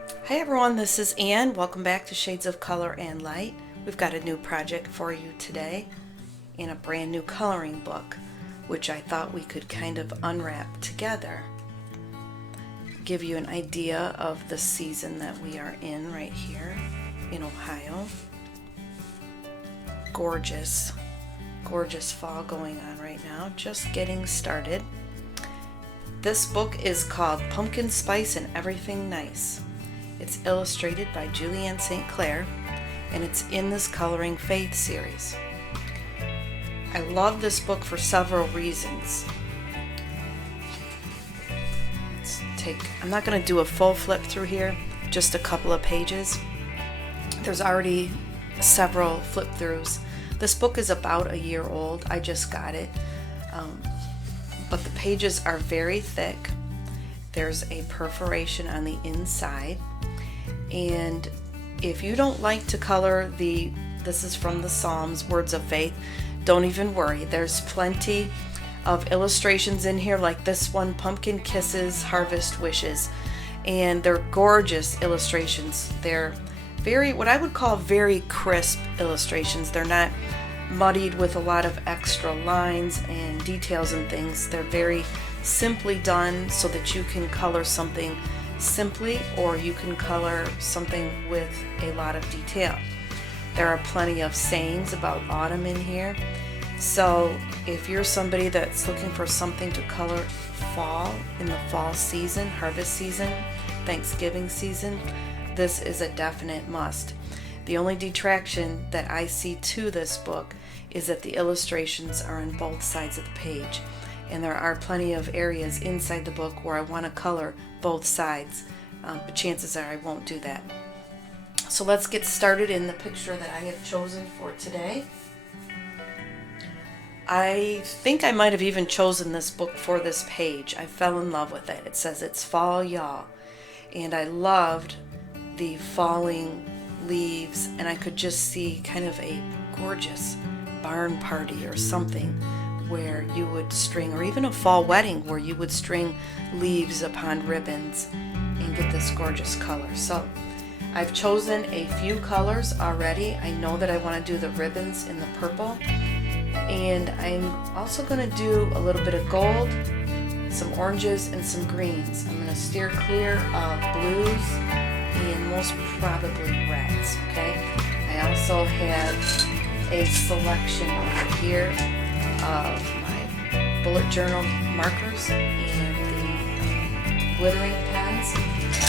Hi everyone, this is Anne. Welcome back to Shades of Color and Light. We've got a new project for you today and a brand new coloring book, which I thought we could kind of unwrap together. Give you an idea of the season that we are in right here in Ohio. Gorgeous, gorgeous fall going on right now, just getting started. This book is called Pumpkin Spice and Everything Nice. It's illustrated by Julianne Clair, and it's in this Coloring Faith series. I love this book for several reasons. I'm not going to do a full flip through here, just a couple of pages. There's already several flip throughs. This book is about a year old. I just got it. But the pages are very thick. There's a perforation on the inside. And if you don't like to color this is from the Psalms, Words of Faith, don't even worry. There's plenty of illustrations in here, like this one, Pumpkin Kisses, Harvest Wishes. And they're gorgeous illustrations. They're what I would call very crisp illustrations. They're not muddied with a lot of extra lines and details and things. They're very simply done so that you can color something simply, or you can color something with a lot of detail. There are plenty of sayings about autumn in here. So if you're somebody that's looking for something to color fall, in the fall season, harvest season, Thanksgiving season, this is a definite must. The only detraction that I see to this book is that the illustrations are on both sides of the page, and there are plenty of areas inside the book where I want to color both sides, but chances are I won't do that. So let's get started in the picture that I have chosen for today. I think I might have even chosen this book for this page. I fell in love with it. It says it's fall, y'all, and I loved the falling leaves, and I could just see kind of a gorgeous barn party or something where you would string, or even a fall wedding where you would string leaves upon ribbons and get this gorgeous color. So I've chosen a few colors already. I know that I want to do the ribbons in the purple, and I'm also going to do a little bit of gold, some oranges, and some greens. I'm going to steer clear of blues and most probably reds, okay? I also have a selection over here of my bullet journal markers and the glittering pens.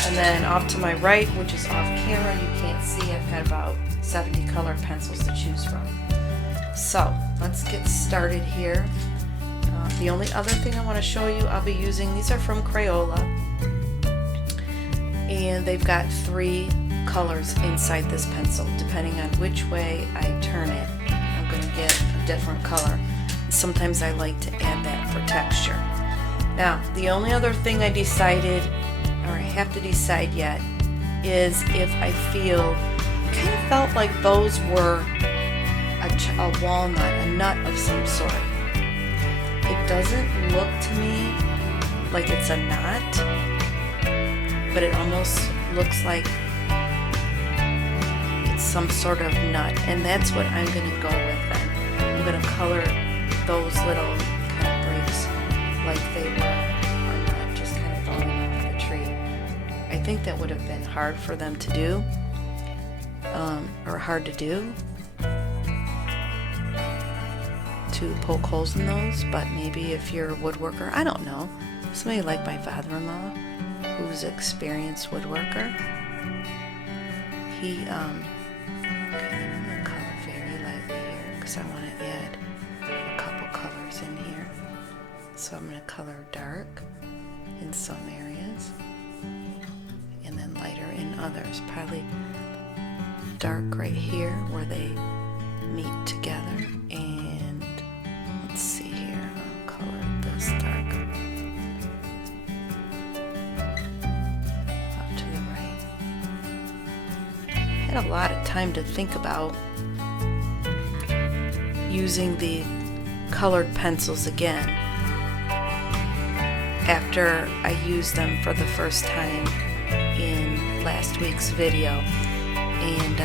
And then off to my right, which is off camera, you can't see, I've got about 70 color pencils to choose from. So let's get started here. The only other thing I want to show you, I'll be using, these are from Crayola, and they've got 3 colors inside this pencil. Depending on which way I turn it, I'm going to get a different color. Sometimes I like to add that for texture. Now, the only other thing I decided, or I have to decide yet, is if I kind of felt like those were a walnut, a nut of some sort. It doesn't look to me like it's a nut, but it almost looks like it's some sort of nut, and that's what I'm going to go with then. I'm going to color those little breaks like they were just kind of falling off the tree. I think that would have been hard for them to do, or hard to do, to poke holes in those, but maybe if you're a woodworker, I don't know, somebody like my father-in-law who's an experienced woodworker, he color very lightly here because I want to add a couple colors in here. So I'm going to color dark in some areas and then lighter in others, probably dark right here where they meet together. And let's see here, I'll color this darker up to the right. I had a lot of time to think about using the colored pencils again after I used them for the first time in last week's video, and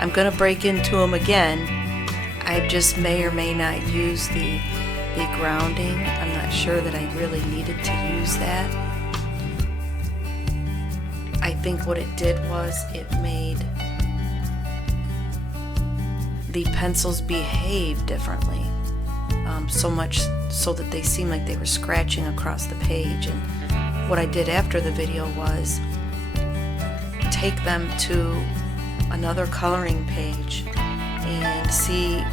I'm gonna break into them again. I just may or may not use the grounding. I'm not sure that I really needed to use that. I think what it did was it made the pencils behave differently, so much so that they seemed like they were scratching across the page. And what I did after the video was take them to another coloring page and see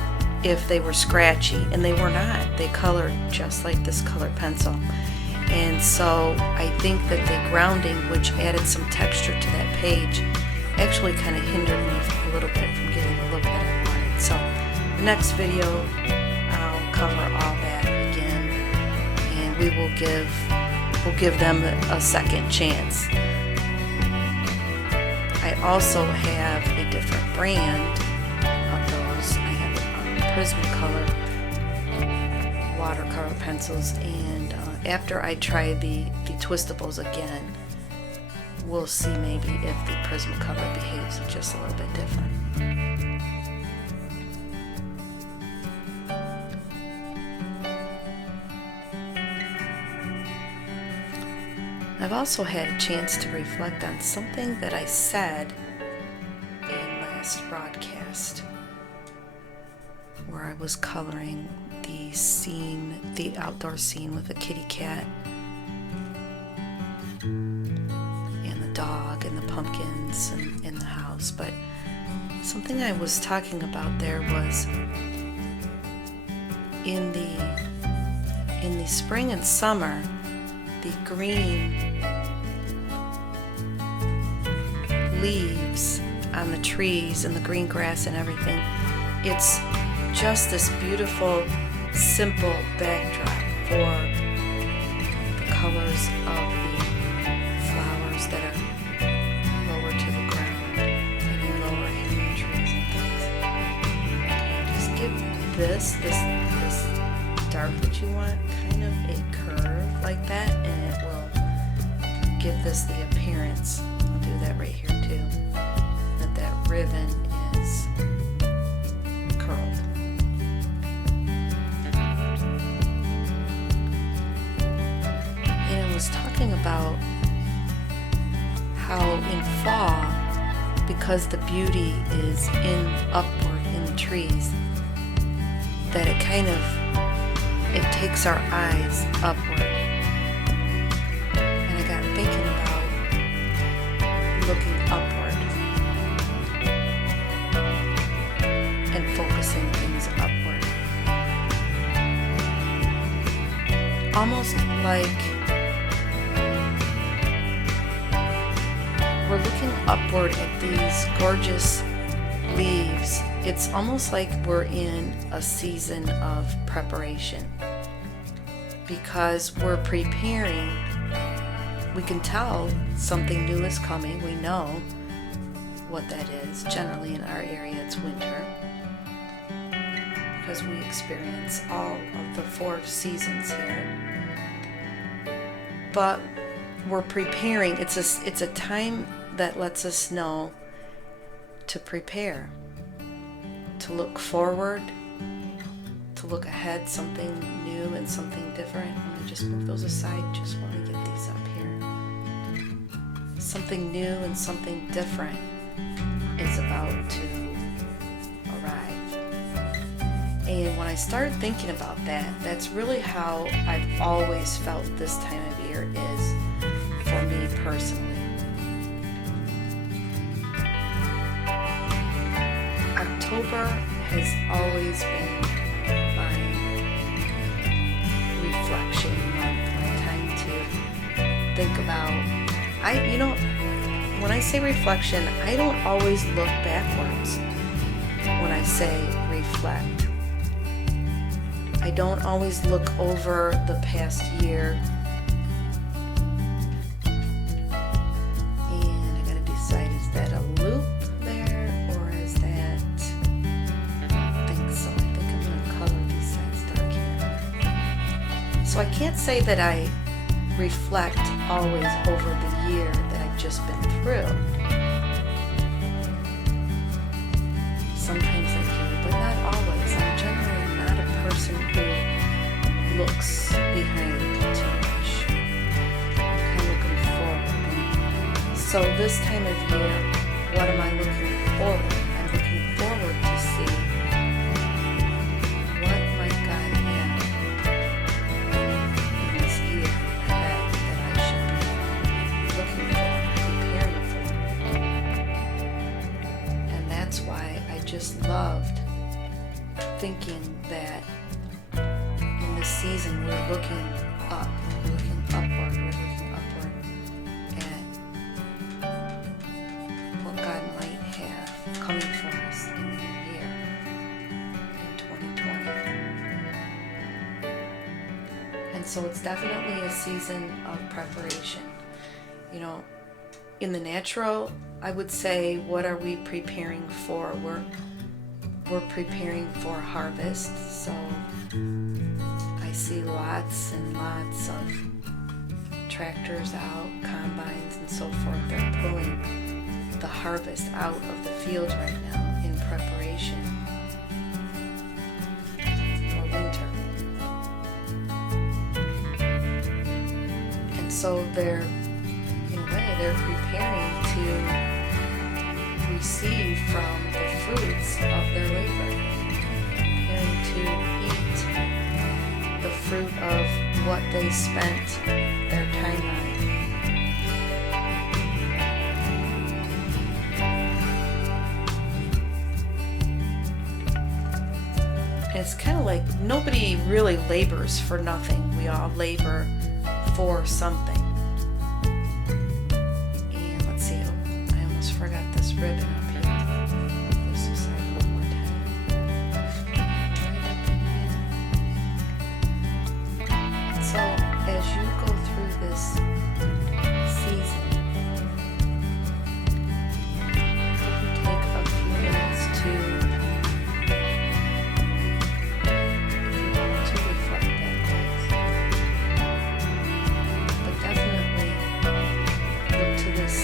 if they were scratchy, and they were not. They colored just like this colored pencil. And so I think that the grounding, which added some texture to that page, actually kind of hindered me a little bit from getting a little bit I wanted. So next video I'll cover all that again, and we'll give them a second chance. I also have a different brand of those. I have Prismacolor watercolor pencils, and after I try the twistables again, we'll see maybe if the Prismacolor behaves just a little bit different. I've also had a chance to reflect on something that I said in last broadcast, where I was coloring the scene, the outdoor scene with the kitty cat and the dog and the pumpkins in the house. But something I was talking about there was in the spring and summer, the green leaves on the trees and the green grass and everything, it's just this beautiful, simple backdrop for the colors of the flowers that are lower to the ground, maybe lower in the trees and things. Just give this dark that you want kind of a curve like that, and it will give this the appearance. I'll do that right here too, that ribbon is curled. And I was talking about how in fall, because the beauty is upward in the trees, that it takes our eyes upward. And I got thinking about looking upward and focusing things upward. Almost like we're looking upward at these gorgeous leaves. It's almost like we're in a season of preparation, because we're preparing. We can tell something new is coming. We know what that is. Generally in our area it's winter, because we experience all of the 4 seasons here. But we're preparing. It's a time that lets us know to prepare, to look forward, to look ahead, something new and something different. Let me just move those aside just while we get these up here. Something new and something different is about to arrive. And when I started thinking about that, that's really how I've always felt this time of year is for me personally. October has always been my reflection month, my time to think about. When I say reflection, I don't always look backwards when I say reflect. I don't always look over the past year. So I can't say that I reflect always over the year that I've just been through. So this time of year, what am I looking forward? I'm looking forward to see what might God have in this year ahead that I should be looking for, preparing for. And that's why I just loved thinking that in this season we're looking up, we're looking upward, we're looking upward at what God might have coming for us in the year 2020. And so it's definitely a season of preparation. You know, in the natural, I would say, what are we preparing for? We're preparing for harvest, so I see lots and lots of tractors out, combines and so forth. They're pulling the harvest out of the fields right now in preparation for winter. And so they're preparing to receive from the fruits of their labor, preparing to eat the fruit of what they spent their time on. And it's kind of like nobody really labors for nothing. We all labor for something. And let's see, I almost forgot this ribbon up here. This is and so as you go through this season, you take a few minutes to reflect on things. But definitely look to this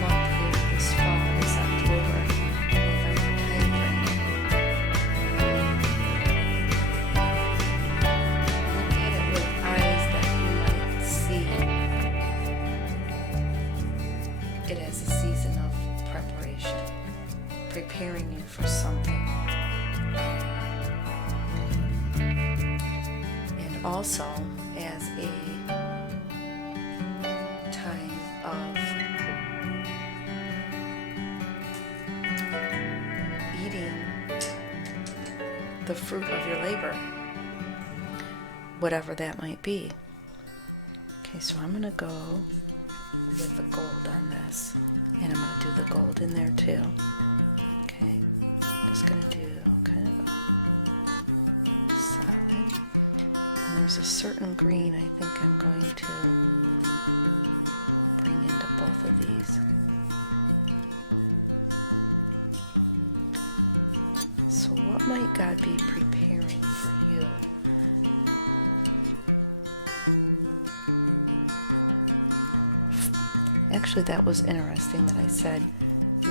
month here, this fall, this October, November timeframe. Look at it with eyes that you might see it as a season of preparation, preparing you for something. And also as a time of eating the fruit of your labor, whatever that might be. Okay, so I'm gonna go with the gold on this, and I'm gonna do the gold in there too. Okay, just gonna do kind of a solid. There's a certain green I think I'm going to bring into both of these. So what might God be preparing for you? Actually, that was interesting that I said,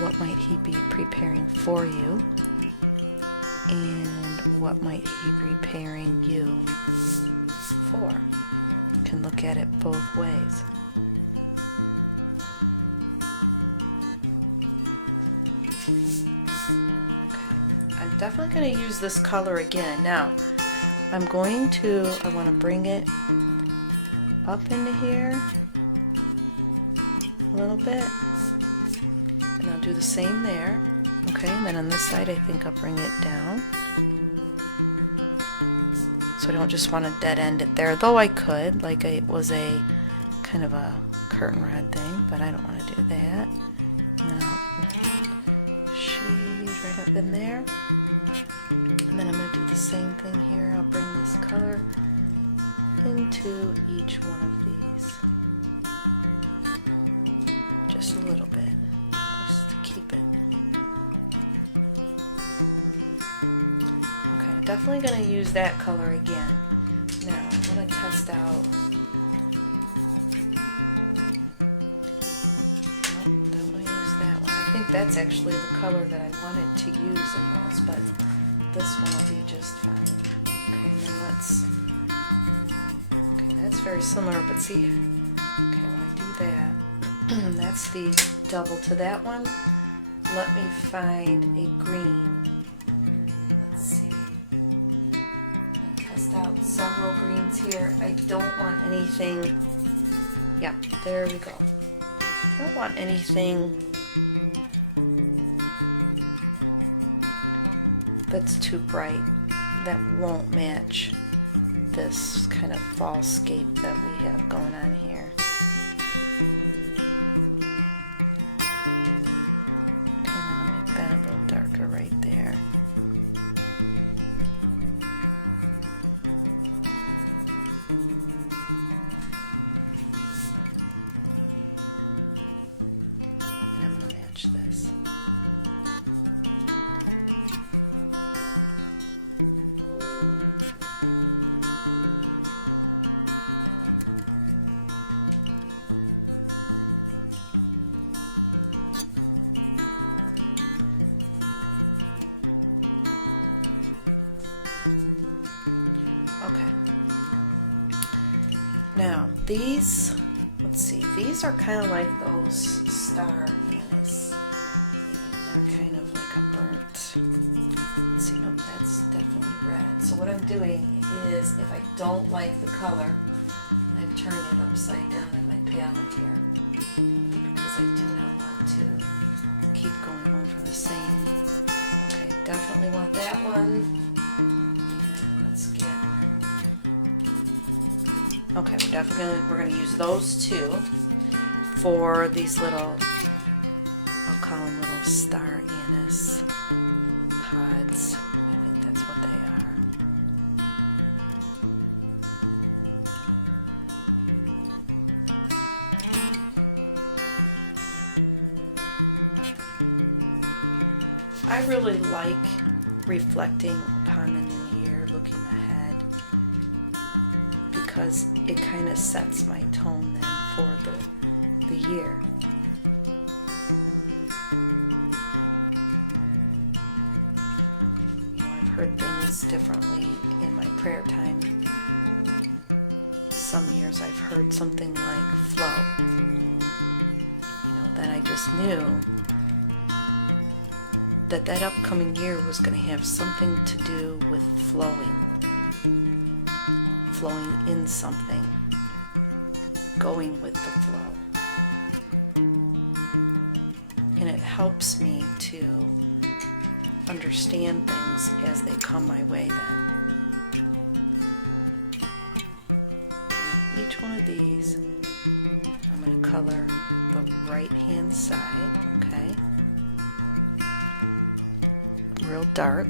what might He be preparing for you? And what might He be preparing you for? You can look at it both ways. I'm definitely going to use this color again. Now, I want to bring it up into here a little bit. And I'll do the same there. Okay, and then on this side I think I'll bring it down. So I don't just want to dead end it there, though I could, like it was a kind of a curtain rod thing, but I don't want to do that. Shades right up in there. And then I'm going to do the same thing here. I'll bring this color into each one of these. Just a little bit, just to keep it. Okay, definitely going to use that color again. Now I'm going to test out to that one. Let me find a green. Let's see. Test out several greens here. I don't want anything. Yeah, there we go. I don't want anything that's too bright. That won't match this kind of fallscape that we have going on here. That a little darker right there. And match this. These are kind of like those stars, kind of like a burnt. Let's see, no, that's definitely red. So what I'm doing is, if I don't like the color, I'm turning it upside down in my palette here, because I do not want to keep going over the same. Okay, definitely want that one. Let's get. Okay, definitely we're going to use those two for these little, I'll call them little star anise pods. I think that's what they are. I really like reflecting upon the new year, looking ahead, because it kind of sets my tone then for the year. I've heard things differently in my prayer time. Some years I've heard something like flow. That I just knew that upcoming year was going to have something to do with flowing in something, going with the flow. And it helps me to understand things as they come my way then. Each one of these, I'm going to color the right hand side, okay? Real dark.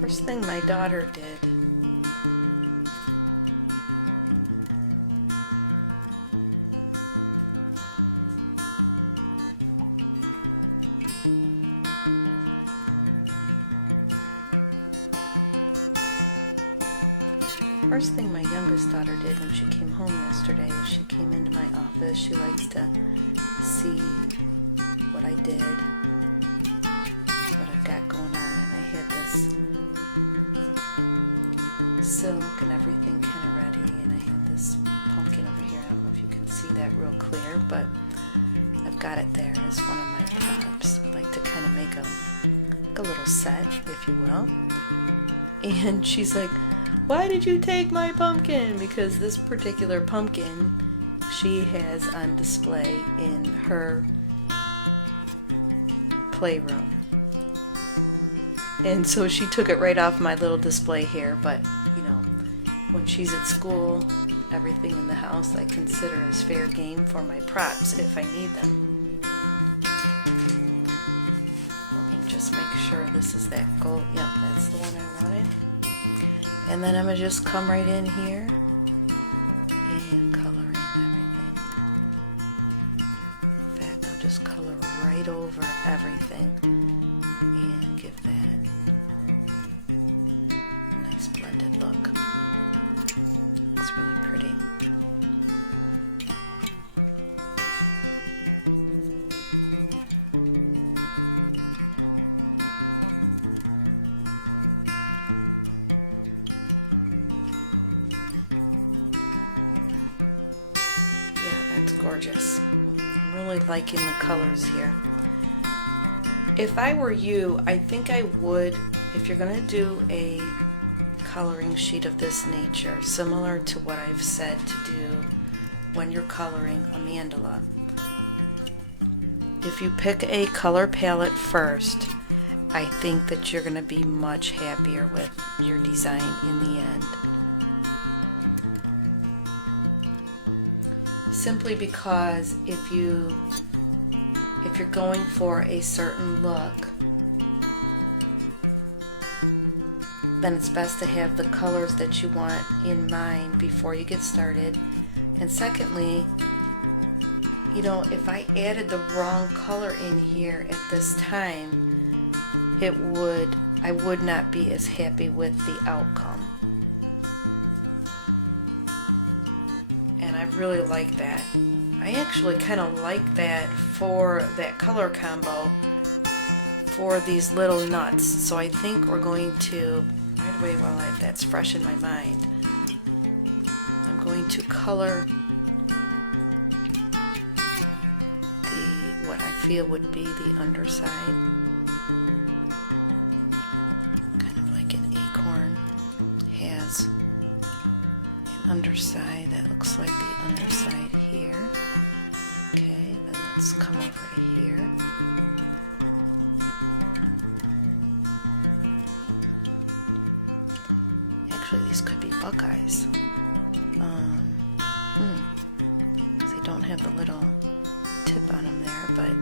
First thing my daughter did, first thing my youngest daughter did when she came home yesterday, she came into my office. She likes to see what I did, what I've got going on, and I had this silk and everything kind of ready, and I have this pumpkin over here. I don't know if you can see that real clear, but I've got it there as one of my props. I like to kind of make a little set, if you will. And she's like, "Why did you take my pumpkin?" Because this particular pumpkin she has on display in her playroom. And so she took it right off my little display here, but when she's at school, everything in the house I consider as fair game for my props if I need them. Just make sure this is that gold. Yeah, that's what I wanted. And then I'm going to just come right in here and color in everything. I'll just color right over everything and give that nice blended look. It's really pretty. It's gorgeous. I'm really liking the colors here. If I were you, I think I would, if you're going to do a coloring sheet of this nature, similar to what I've said to do when you're coloring a mandala. If you pick a color palette first, I think that you're going to be much happier with your design in the end. Simply because if you're going for a certain look, then it's best to have the colors that you want in mind before you get started. And secondly, if I added the wrong color in here at this time, I would not be as happy with the outcome. And I really like that. I actually kind of like that for that color combo for these little nuts. So I think we're going to, right away while that's fresh in my mind, I'm going to color what I feel would be the underside. Kind of like an acorn has an underside that looks like the underside here. Okay, then let's come over here. Actually, these could be buckeyes. They don't have a little tip on them there, but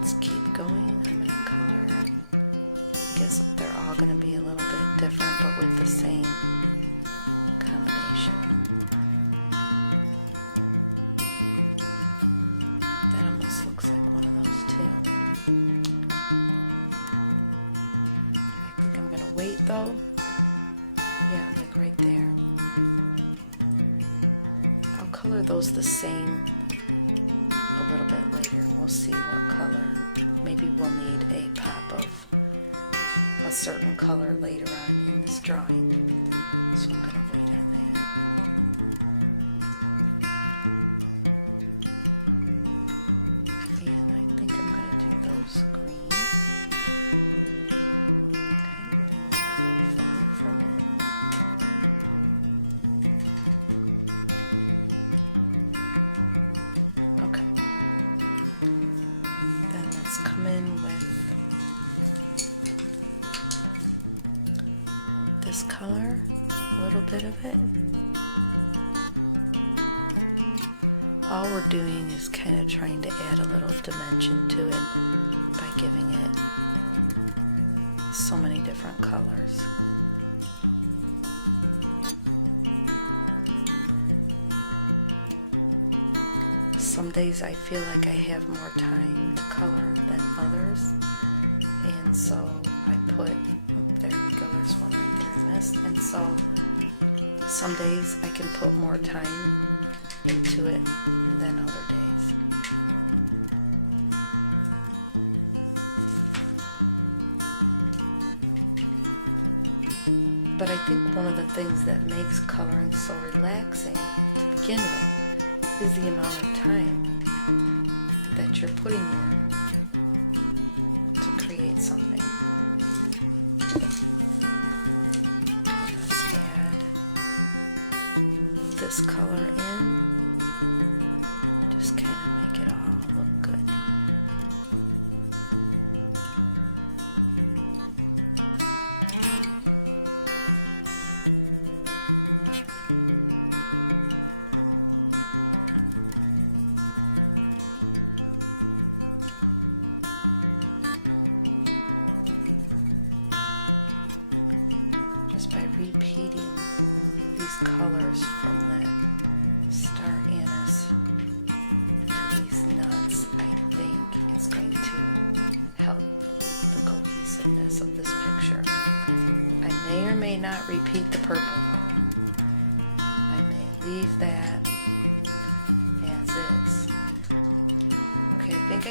let's keep going. I'm gonna color. I guess they're all gonna be a little bit different, but with the same combination. That almost looks like one of those too. I'm gonna wait though. Yeah, like right there. I'll color those the same a little bit later. We'll see what color. Maybe we'll need a pop of a certain color later on in this drawing. So I'm gonna wait on that. And I think I'm gonna do those green. Okay. Then let's come in with this color, a little bit of it. All we're doing is kind of trying to add a little dimension to it by giving it so many different colors. Some days I feel like I have more time to color than others, and so I put, there we go, there's one right there missed, and so some days I can put more time into it than other days. But I think one of the things that makes coloring so relaxing to begin with is the amount of time that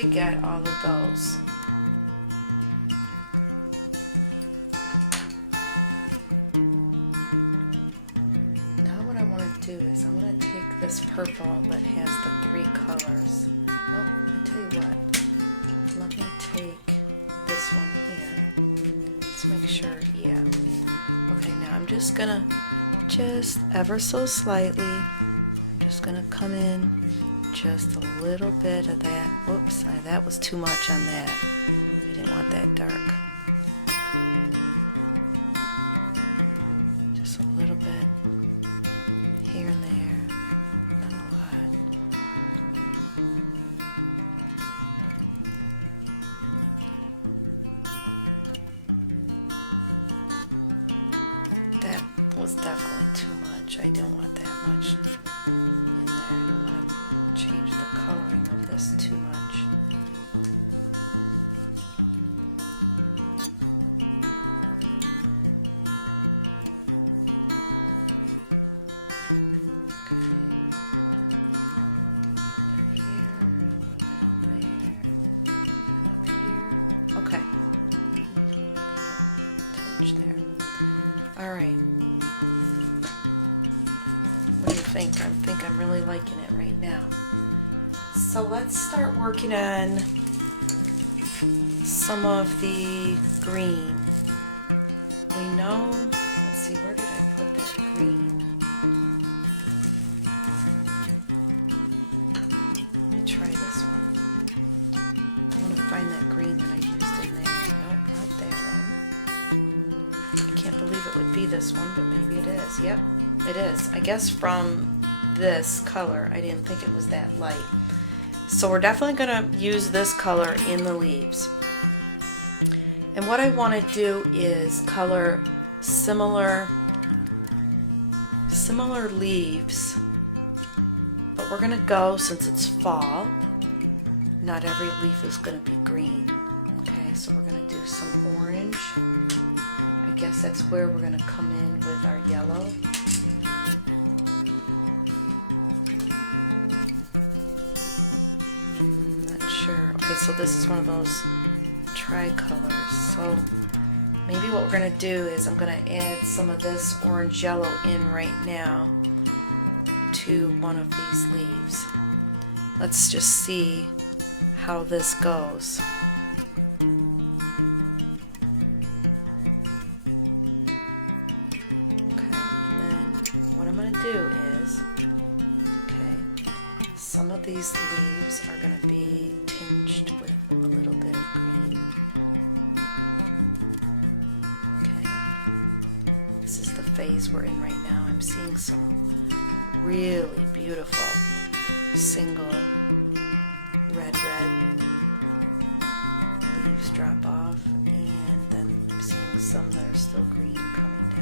I get all of those. Now what I want to do is I'm going to take this purple that has the three colors. Let me take this one here. Let's make sure, yeah. Okay, now I'm just going to, just ever so slightly, I'm just going to come in just a little bit of that. Whoops, that was too much on that. Didn't want that dark. Just a little bit here and there. Not a lot. That was definitely too much. I didn't want that much in there. Change the coloring of this too much. Okay. Touch there. All right. What do you think? I think I'm really liking it right now. So let's start working on some of the green. We know, let's see, where did I put that green? Let me try this one. I'm going to find that green that I used in there. Like that one. I can't believe it would be this one, but maybe it is. Yep, it is. I guess from this color, I didn't think it was that light. So we're definitely going to use this color in the leaves. And what I want to do is color similar leaves. But we're going to go, since it's fall, not every leaf is going to be green. Okay, so we're going to do some orange. I guess that's where we're going to come in with our yellow. Not sure. Okay, so this is one of those tricolors. So maybe what we're going to do is I'm going to add some of this orange yellow in right now to one of these leaves. Let's just see how this goes. We're in right now. I'm seeing some really beautiful single red leaves drop off, and then I'm seeing some that are still green coming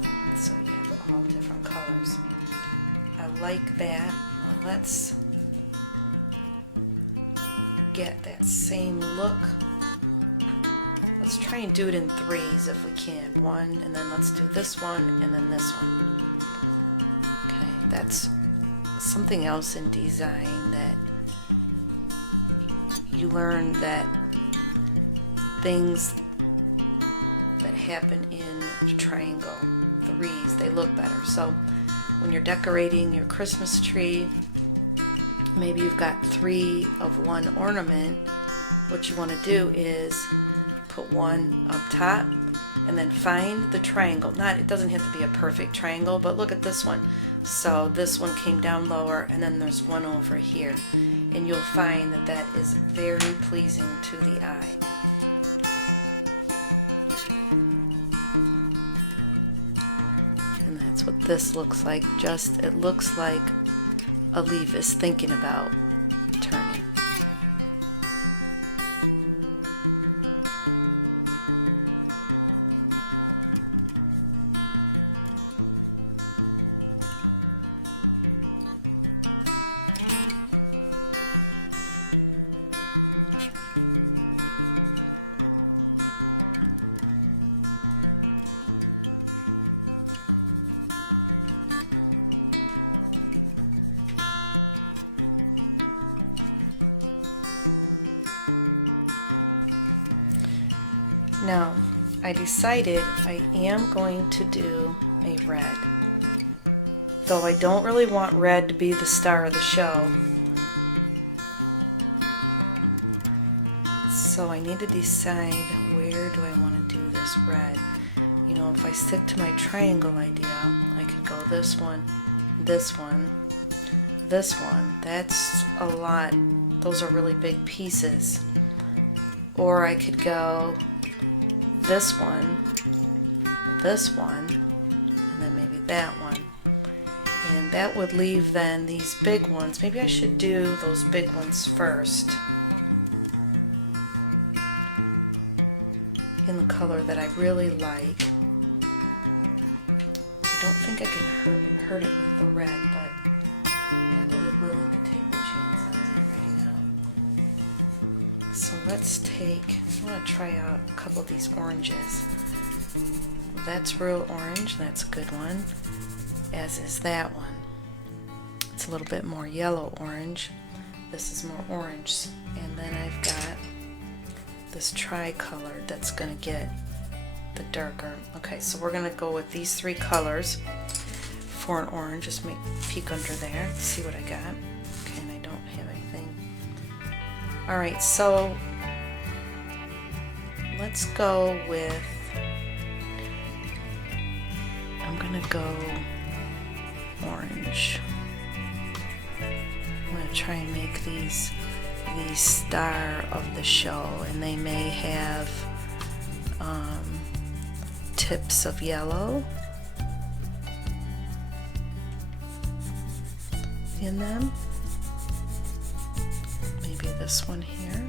down. So you have all different colors. I like that. Let's get that same look. Let's try and do it in threes if we can. One, and then let's do this one, and then this one. Okay, that's something else in design that you learn, that things that happen in triangle threes, they look better. So when you're decorating your Christmas tree, maybe you've got three of one ornament. What you want to do is put one up top and then find the triangle. It doesn't have to be a perfect triangle, but look at this one. So this one came down lower, and then there's one over here, and you'll find that that is very pleasing to the eye. And that's what this looks like. It looks like a leaf is thinking about turning. decided I am going to do a red. Though I don't really want red to be the star of the show. So I need to decide where do I want to do this red. You know, if I stick to my triangle idea, I could go this one, this one, this one. That's a lot. Those are really big pieces. Or I could go this one, and then maybe that one. And that would leave then these big ones. Maybe I should do those big ones first. In the color that I really like. I don't think I can hurt it with the red, but I'm willing to take chances. So let's I'm going to try out a couple of these oranges. That's real orange, that's a good one, as is that one. It's a little bit more yellow orange. This is more orange. And then I've got this tricolor that's going to get the darker. Okay, so we're going to go with these three colors for an orange. Just peek under there, see what I got. Okay, and I don't have anything. Alright, so let's go with, I'm going to go orange. I'm going to try and make these the star of the show, and they may have tips of yellow in them. Maybe this one here.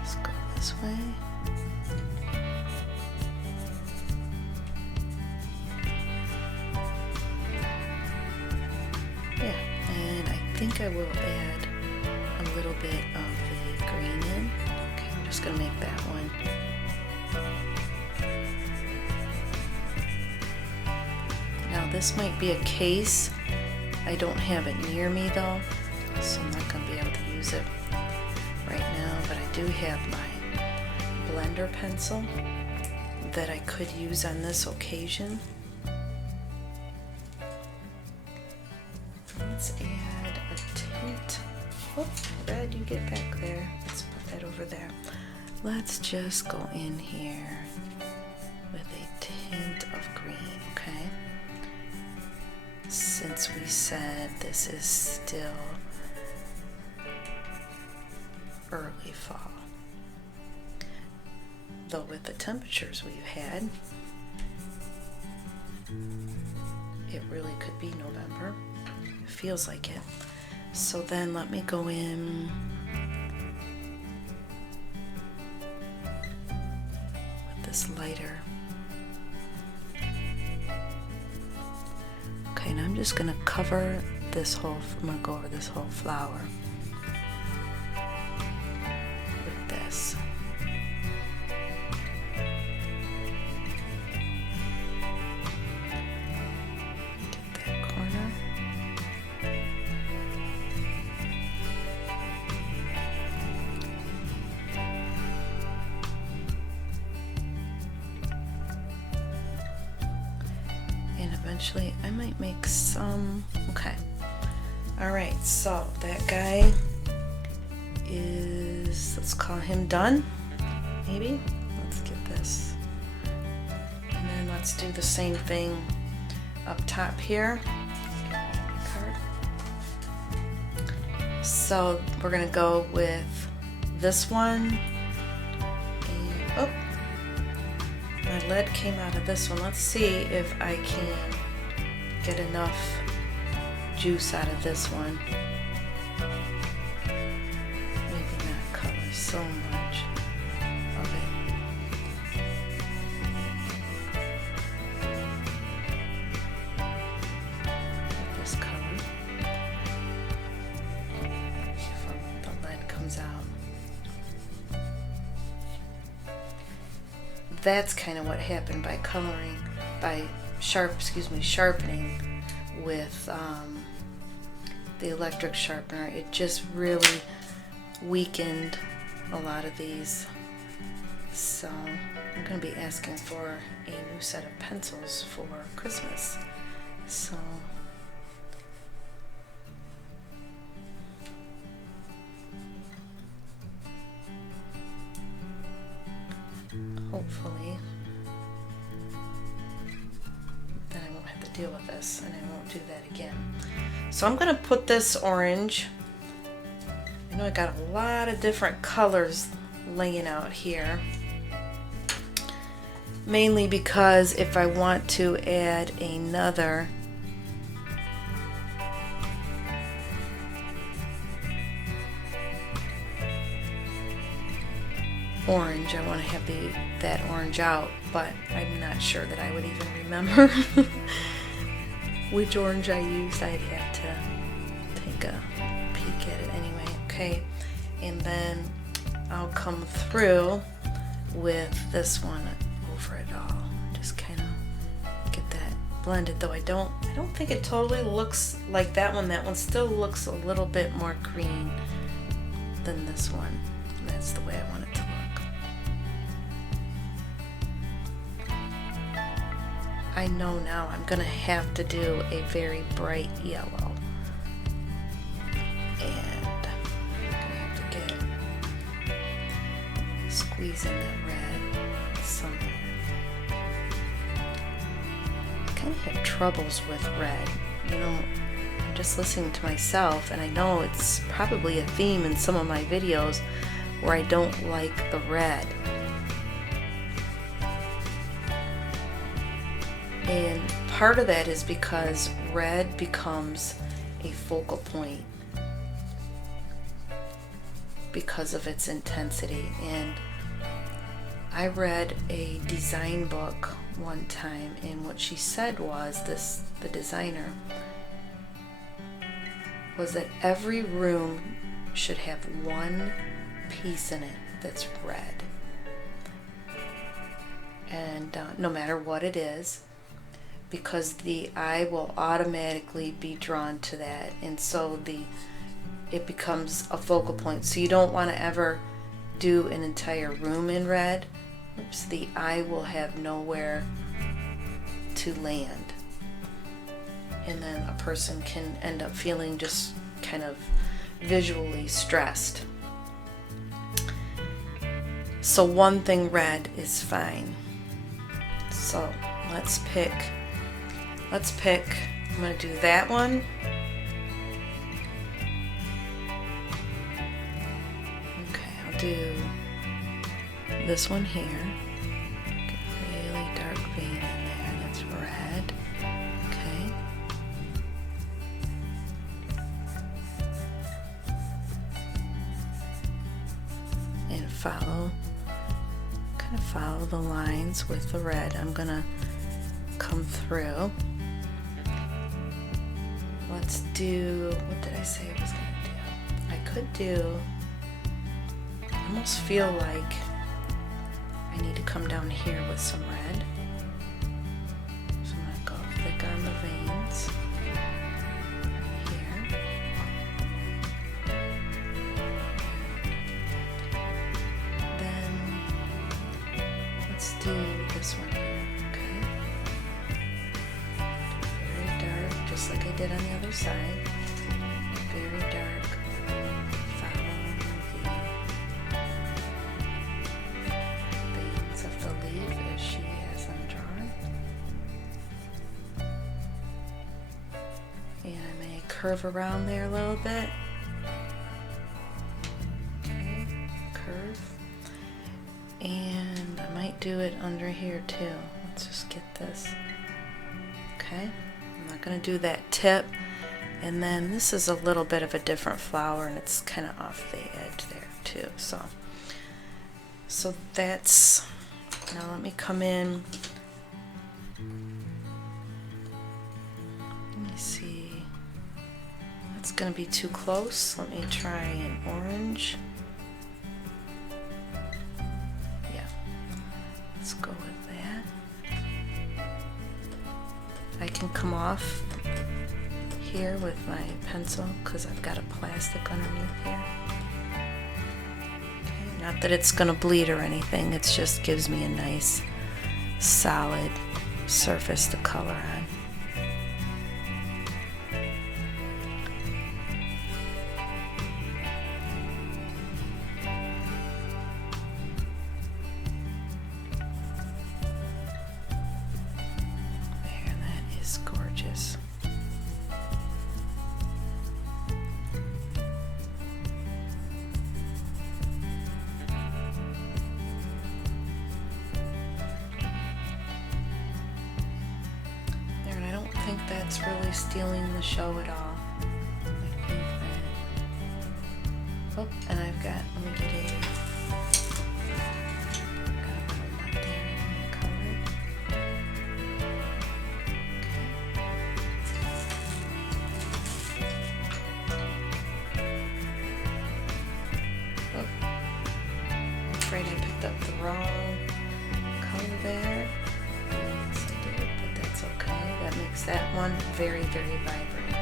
Let's go this way. I think I will add a little bit of the green in. Okay, I'm just going to make that one. Now this might be a case. I don't have it near me though, so I'm not going to be able to use it right now, but I do have my blender pencil that I could use on this occasion. Let's add a tint. Oh, Red, you get back there. Let's put that over there. Let's just go in here with a tint of green, okay? Since we said this is still early fall. Though with the temperatures we've had, it really could be November. It feels like it. So then let me go in with this lighter. Okay, and I'm just gonna cover this whole, I'm gonna go over this whole flower with this. Eventually, I might make some. Okay. Alright, so that guy is, let's call him done. Maybe? Let's get this. And then let's do the same thing up top here. So we're going to go with this one. And, oh, my lead came out of this one. Let's see if I can get enough juice out of this one. Maybe not color so much. Okay. This color. The lead comes out. That's kind of what happened by coloring, by sharpening with the electric sharpener. It just really weakened a lot of these. So I'm going to be asking for a new set of pencils for Christmas. So hopefully then I won't have to deal with this and I won't do that again. So I'm going to put this orange. I know I got a lot of different colors laying out here, mainly because if I want to add another orange, I want to have that orange out, but I'm not sure that I would even remember which orange I used. I'd have to take a peek at it anyway. Okay, and then I'll come through with this one over it all. Just kind of get that blended, though I don't think it totally looks like that one. That one still looks a little bit more green than this one. That's the way I want it to look. I know now I'm gonna have to do a very bright yellow. Squeezing that red somewhere. I kind of have troubles with red. You know, I'm just listening to myself, and I know it's probably a theme in some of my videos where I don't like the red. And part of that is because red becomes a focal point because of its intensity. And I read a design book one time, and what she said was the designer was that every room should have one piece in it that's red, and no matter what it is, because the eye will automatically be drawn to that, and so it becomes a focal point. So you don't want to ever do an entire room in red. Oops, the eye will have nowhere to land, and then a person can end up feeling just kind of visually stressed. So one thing red is fine. So let's pick, I'm going to do that one. Do this one here. Get a really dark vein in there. That's red. Okay. And kind of follow the lines with the red. I'm gonna come through. Let's do, what did I say I was gonna do? I could do, I almost feel like I need to come down here with some red. So I'm going to go flick on the veins here. Then let's do this one here, okay? Very dark, just like I did on the other side. Very dark. Curve around there a little bit. Okay, curve. And I might do it under here too. Let's just get this. Okay, I'm not going to do that tip. And then this is a little bit of a different flower, and it's kind of off the edge there too. So that's, now let me come in. Let me see. It's going to be too close. Let me try an orange. Yeah, let's go with that. I can come off here with my pencil because I've got a plastic underneath here. Not that it's gonna bleed or anything, it just gives me a nice solid surface to color on. There, that is gorgeous. I think that's really stealing the show at all. I think that. Oh, and I've got, let me get it. Oh, I'm afraid I picked up the wrong color there. But that's okay. That makes that one very, very vibrant.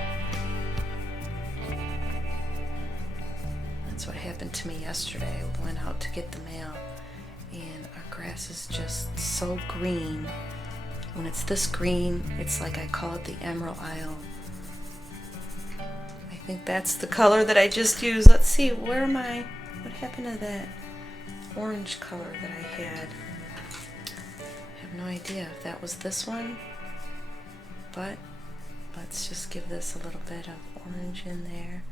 That's what happened to me yesterday. I went out to get the mail and our grass is just so green. When it's this green, it's like I call it the Emerald Isle. I think that's the color that I just used. Let's see, where am I? What happened to that orange color that I had? I have no idea if that was this one. But let's just give this a little bit of orange in there.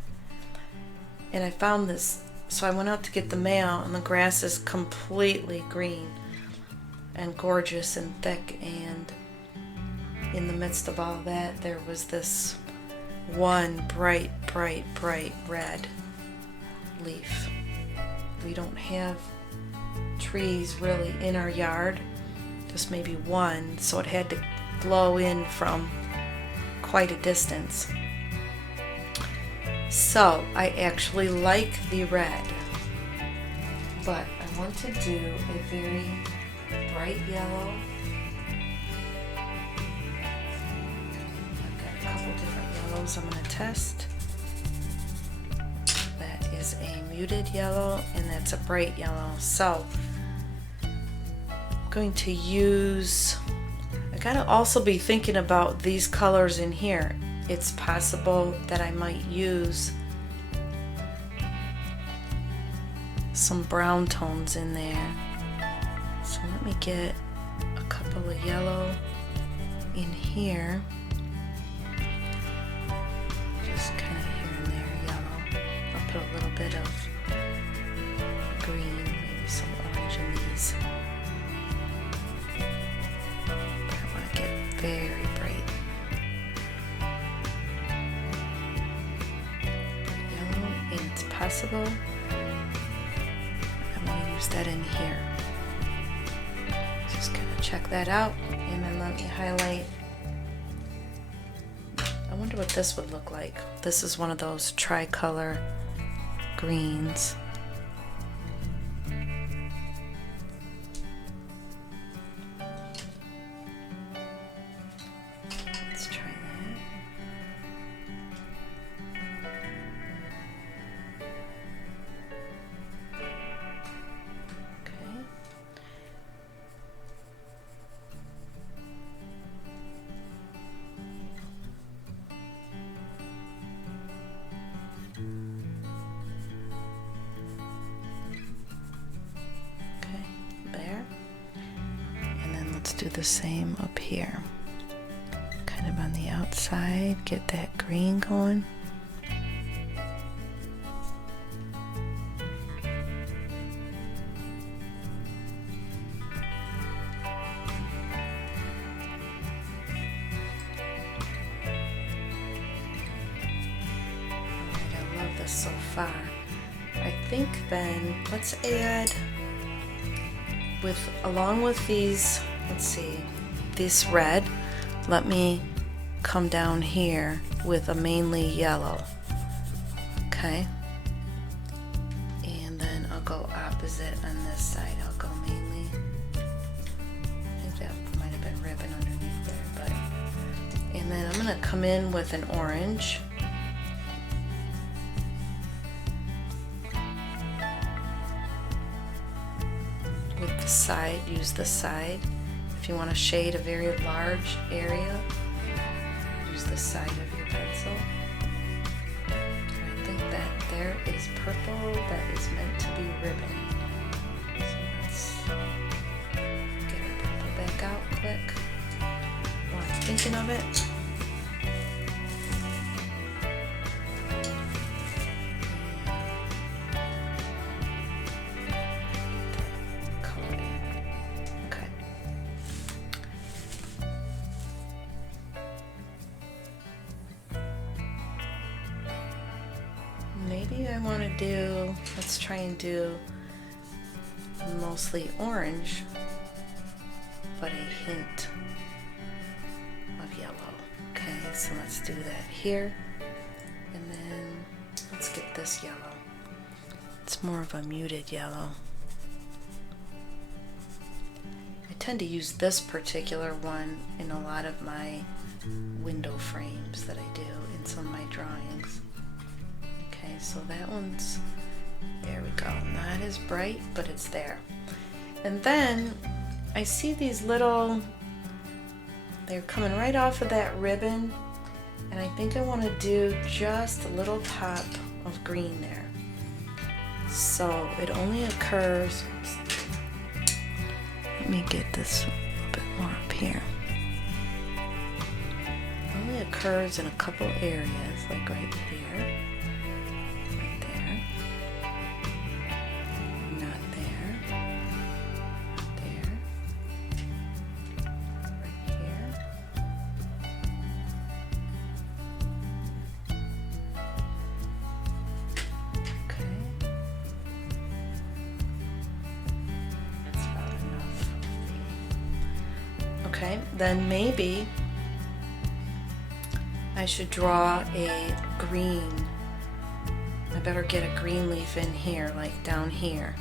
And I found this, so I went out to get the mail and the grass is completely green and gorgeous and thick, and in the midst of all that there was this one bright red leaf. We don't have trees really in our yard, just maybe one, so it had to blow in from quite a distance. So I actually like the red, but I want to do a very bright yellow. Got a couple different yellows I'm going to test. That is a muted yellow and that's a bright yellow. So I'm going to use, I gotta also be thinking about these colors in here. It's possible that I might use some brown tones in there. So let me get a couple of yellow in here. Just kind of here and there yellow. I'll put a little bit of green, maybe some orange in these. But I want to get very bright. Yellow, and it's possible that in here. Just kind of check that out and then let me highlight. I wonder what this would look like. This is one of those tricolor greens. Let's try that. Do the same up here, kind of on the outside, get that green going. I love this so far. I think then let's add along with these, let's see, this red, let me come down here with a mainly yellow. Okay, and then I'll go opposite on this side. I'll go mainly, I think that might have been ribbon underneath there, but, and then I'm gonna come in with an orange. With the side, use the side. If you want to shade a very large area, use the side of your pencil. I think that there is purple that is meant to be ribbon. So let's get the purple back out quick. While I'm thinking of it. Maybe I want to do, let's try and do mostly orange, but a hint of yellow. Okay, so let's do that here, and then let's get this yellow. It's more of a muted yellow. I tend to use this particular one in a lot of my window frames that I do in some of my drawings. So that one's, there we go, not as bright, but it's there. And then I see these little, they're coming right off of that ribbon, and I think I want to do just a little pop of green there. So it only occurs, let me get this a bit more up here. It only occurs in a couple areas, like right here. Then maybe I should draw a green. I better get a green leaf in here, like down here.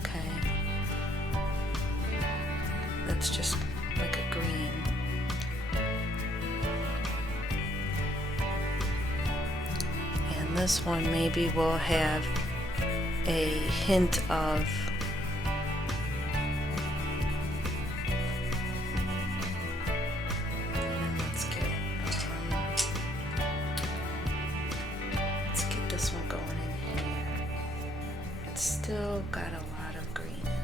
Okay. That's just like a green. And this one maybe will have a hint of still got a lot of green in it.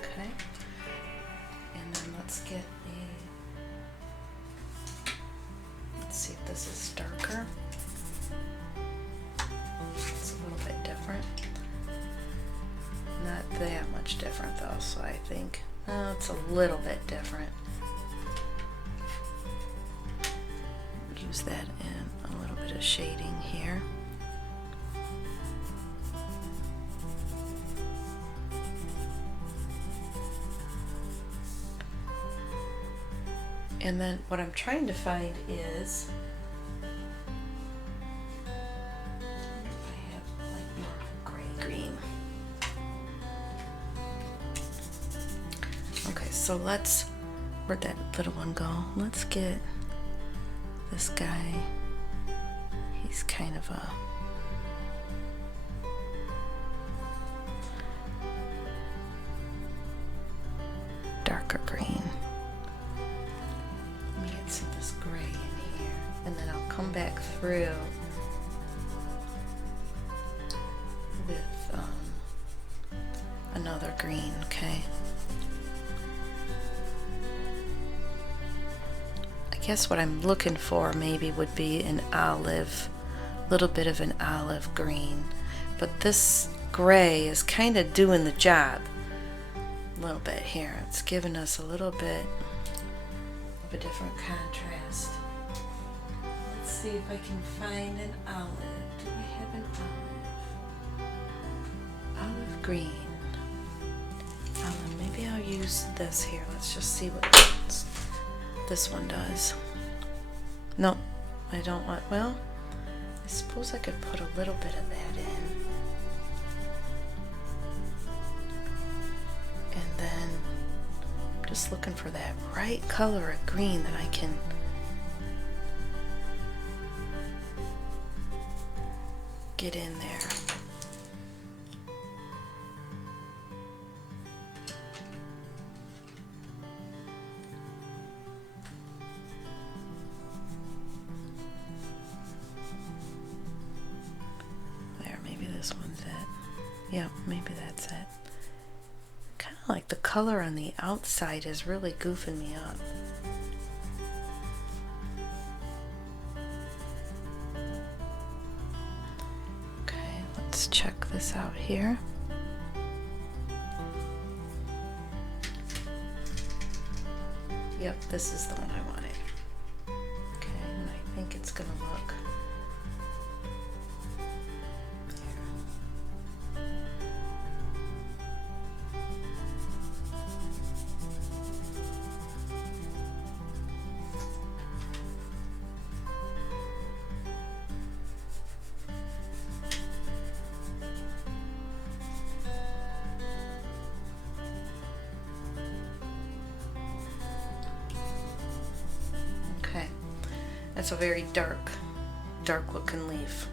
Okay. And then let's get let's see if this is darker. Not that much different though, so I think it's a little bit different. Use that in a little bit of shading here. And then what I'm trying to find is so let's, where'd that little one go? Let's get this guy. He's kind of a darker green. Let me get some of this gray in here, and then I'll come back through with another green, okay? I guess what I'm looking for maybe would be an olive, little bit of an olive green, but this gray is kind of doing the job a little bit here. It's giving us a little bit of a different contrast. Let's see if I can find an olive. Do I have an olive? Olive green. Maybe I'll use use this here. Let's just see what this one does. No, I don't want, well, I suppose I could put a little bit of that in. And then I'm just looking for that right color of green that I can get in there. This one's it. Yep, maybe that's it. Kind of like the color on the outside is really goofing me up. Okay, let's check this out here. Yep, this is the one I wanted. Okay, and I think it's gonna look It's a very dark looking leaf.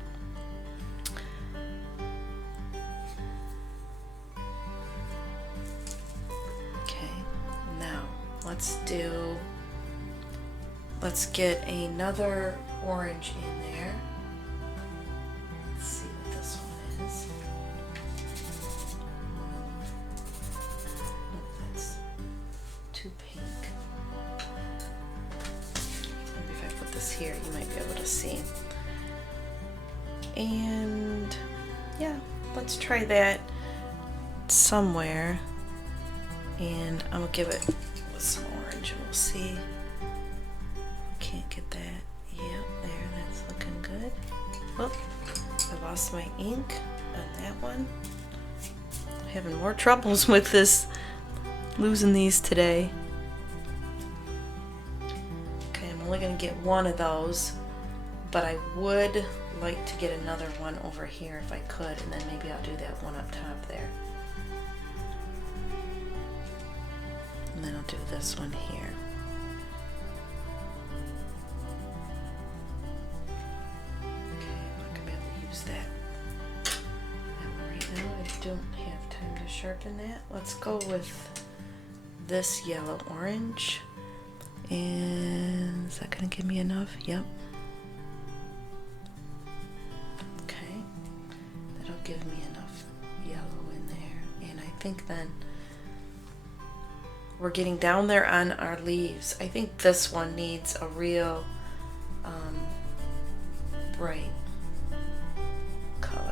Okay, now let's get another orange in there. Let's see what this one is. Oh, that's too pink. This here, you might be able to see. And yeah, let's try that somewhere. And I'm gonna give it with some orange. We'll see. Can't get that. Yeah, there, that's looking good. Oh, I lost my ink on that one. I'm having more troubles with this, losing these today. Only going to get one of those, but I would like to get another one over here if I could, and then maybe I'll do that one up top there. And then I'll do this one here. Okay, I'm not going to be able to use that. And right now I don't have time to sharpen that. Let's go with this yellow orange. And is that going to give me enough? Yep. Okay. That'll give me enough yellow in there. And I think then we're getting down there on our leaves. I think this one needs a real bright color.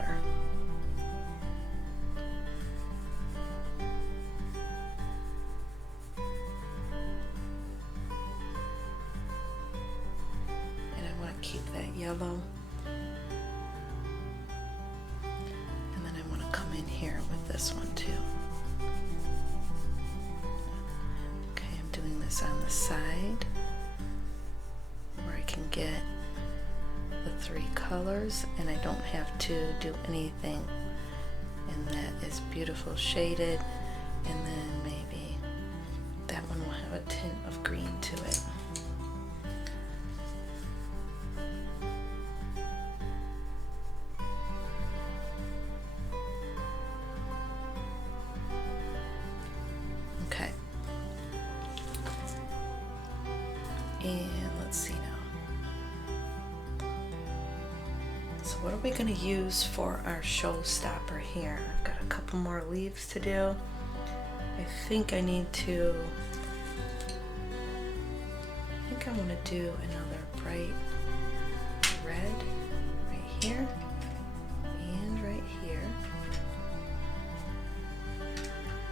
Keep that yellow, and then I want to come in here with this one too. Okay, I'm doing this on the side where I can get the three colors, and I don't have to do anything, and that is beautiful shaded, and then maybe that one will have a tint of green to it. And let's see now. So what are we going to use for our showstopper here? I've got a couple more leaves to do. I think I want to do another bright red right here and right here.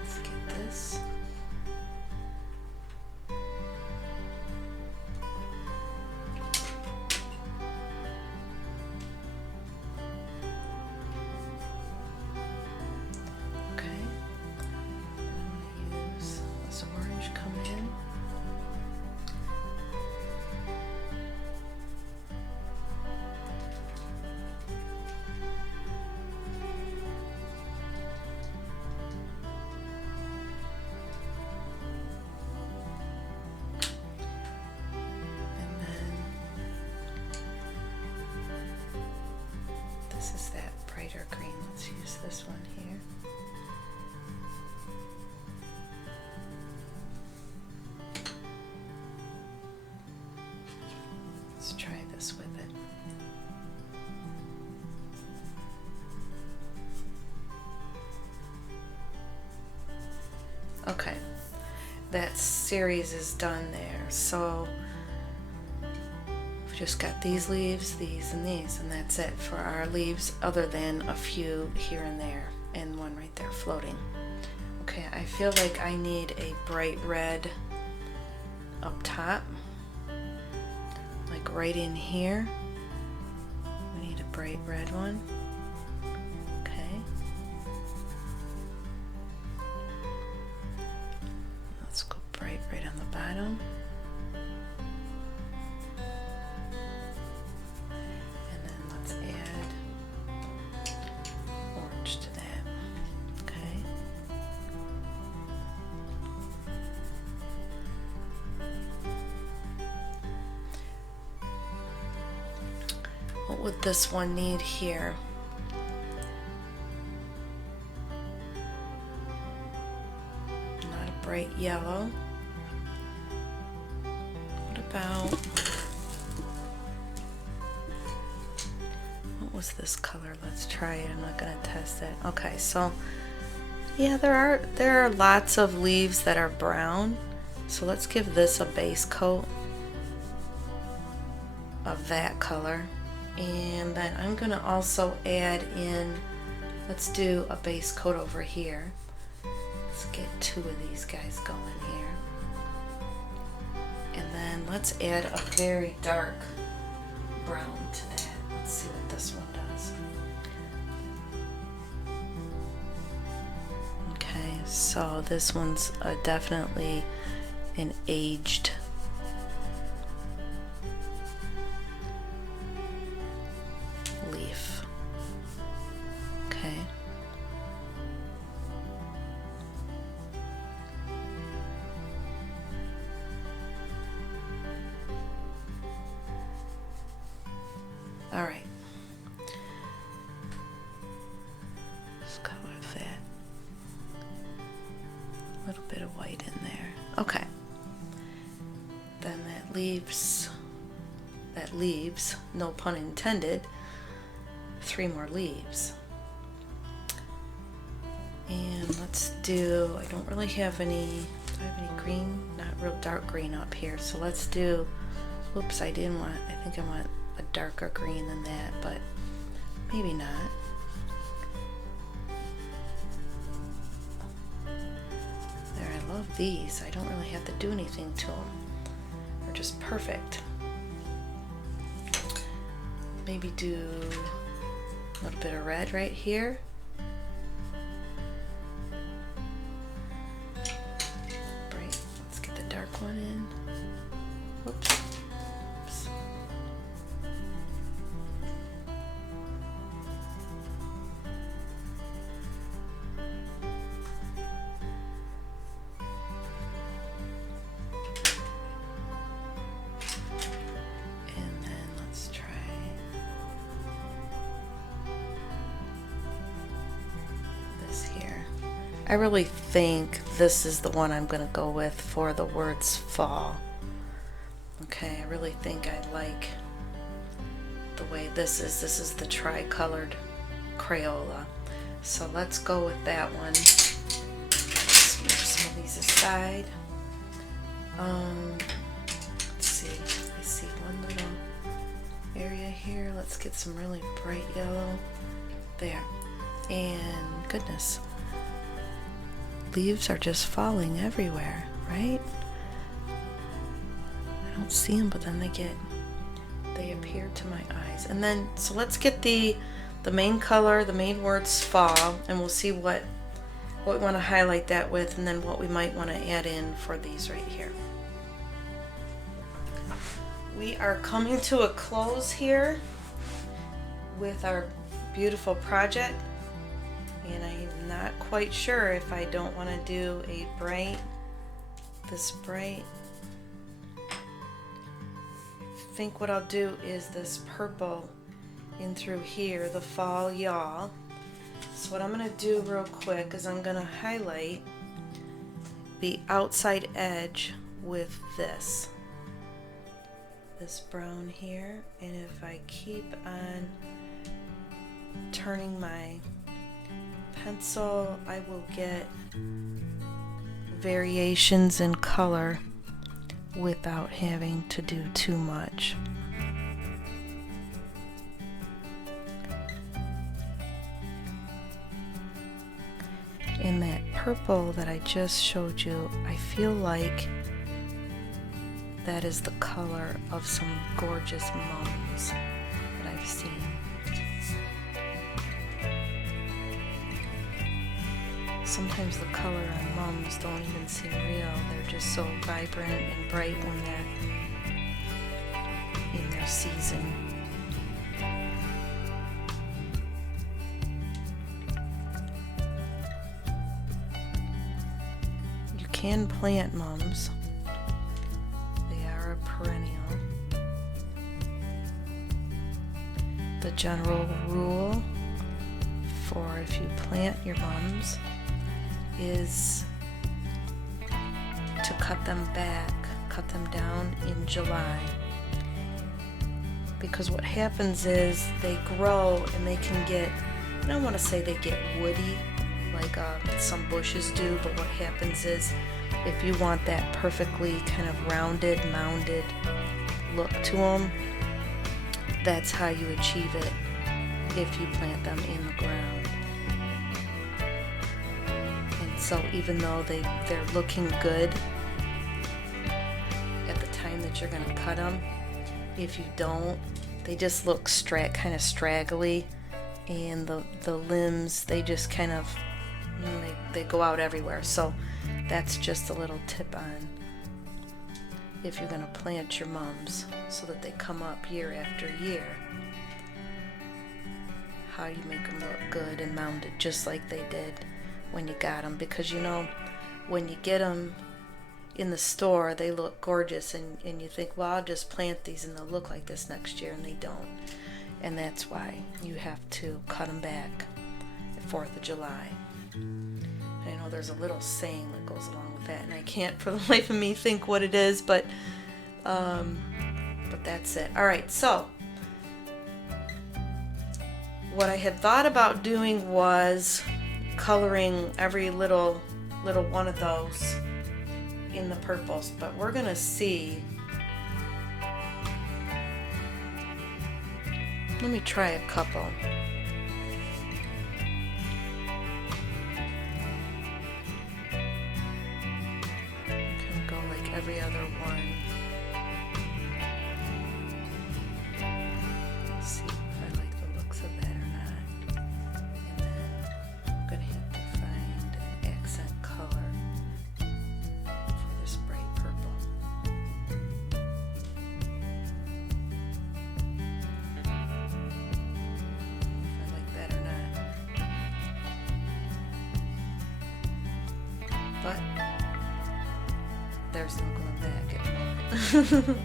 Let's get this. This is that brighter green. Let's use this one here. Let's try this with it. Okay, that series is done there. So we just got these leaves, these, and these, and that's it for our leaves, other than a few here and there, and one right there floating. Okay, I feel like I need a bright red up top, like right in here. We need a bright red one. Okay. Let's go bright right on the bottom. And then let's add orange to that. Okay. What would this one need here? Not a bright yellow. What about, what was this color? Let's try it. I'm not gonna test it. Okay, so yeah, there are lots of leaves that are brown. So let's give this a base coat of that color. And then I'm gonna also add in, let's do a base coat over here. Let's get two of these guys going here. And then let's add a very dark brown to that. Let's see what this one does. Okay, so this one's definitely an aged leaf. Okay. All right. Let's color that. A little bit of white in there. Okay. Then that leaves, no pun intended, 3 more leaves. And let's do, I don't really have any, do I have any green? Not real dark green up here. So let's do, oops, I think I want a darker green than that, but maybe not. There, I love these. I don't really have to do anything to them. They're just perfect. Maybe do a little bit of red right here. Right, let's get the dark one in. Oops. Oops. And then let's try this here. I really think this is the one I'm going to go with for the words fall. Okay, I really think I like the way this is. This is the tri-colored Crayola. So let's go with that one. Let's move some of these aside. Let's see. I see one little area here. Let's get some really bright yellow. There. And goodness. Leaves are just falling everywhere, right? I don't see them, but then they appear to my eyes. And then, so let's get the main color, the main words fall, and we'll see what we want to highlight that with, and then what we might want to add in for these right here. We are coming to a close here with our beautiful project, and I'm not quite sure if I don't want to do a bright, this bright. I think what I'll do is this purple in through here, the fall yaw. So what I'm going to do real quick is I'm going to highlight the outside edge with this brown here, and if I keep on turning my pencil, I will get variations in color without having to do too much. In that purple that I just showed you, I feel like that is the color of some gorgeous mums that I've seen. Sometimes the color of mums don't even seem real. They're just so vibrant and bright when they're in their season. You can plant mums. They are a perennial. The general rule for if you plant your mums is to cut them down in July, because what happens is they grow and they can get, I don't want to say they get woody like some bushes do, but what happens is if you want that perfectly kind of rounded, mounded look to them, that's how you achieve it if you plant them in the ground. So even though they're looking good at the time that you're going to cut them, if you don't, they just look kind of straggly, and the limbs, they just kind of, you know, they go out everywhere. So that's just a little tip on if you're going to plant your mums so that they come up year after year, how you make them look good and mounded just like they did when you got them. Because you know, when you get them in the store, they look gorgeous, and you think, well, I'll just plant these and they'll look like this next year, and they don't. And that's why you have to cut them back the 4th of July. I know there's a little saying that goes along with that, and I can't for the life of me think what it is, but that's it. All right, so what I had thought about doing was coloring every little one of those in the purples, but we're gonna see. Let me try a couple. Go like every other one. Let's see if I like the looks of that or not. I'm gonna have to find an accent color for this bright purple. But there's them going back at the moment.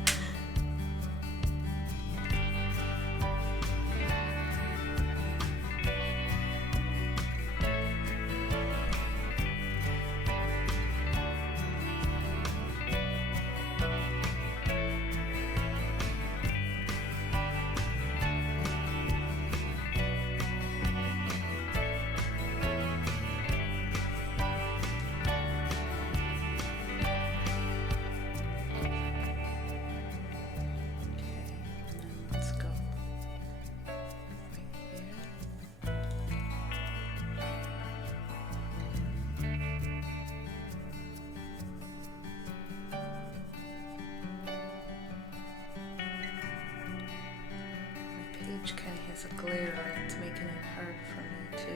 Glare on it's making it hard for me to.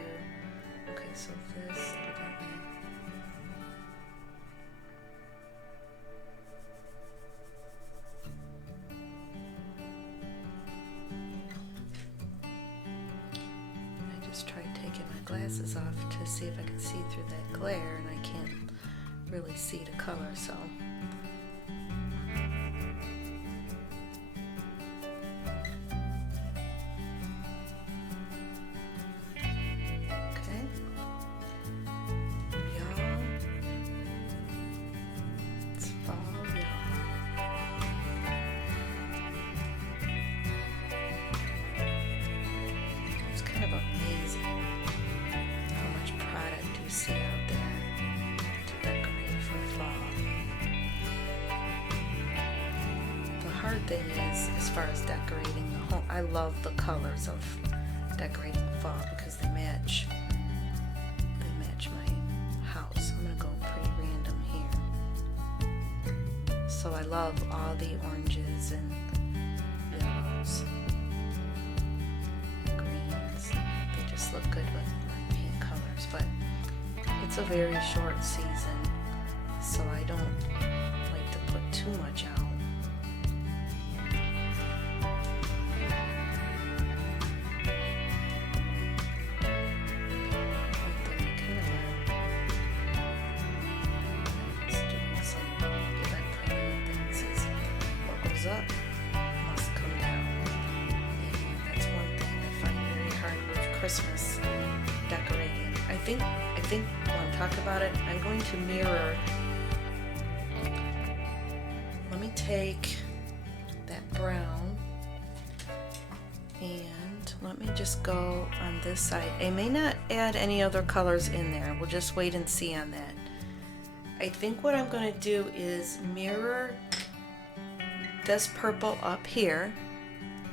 Okay, so this. I just tried taking my glasses off to see if I could see through that glare, and I can't really see the color, so. I love the colors of decorating fall because they match my house. I'm gonna go pretty random here. So I love all the oranges and yellows, greens. They just look good with paint colors, but it's a very short season, so I don't like to put too much out. Christmas decorating. I think while I'm talking about it, I'm going to mirror. Let me take that brown and let me just go on this side. I may not add any other colors in there. We'll just wait and see on that. I think what I'm going to do is mirror this purple up here.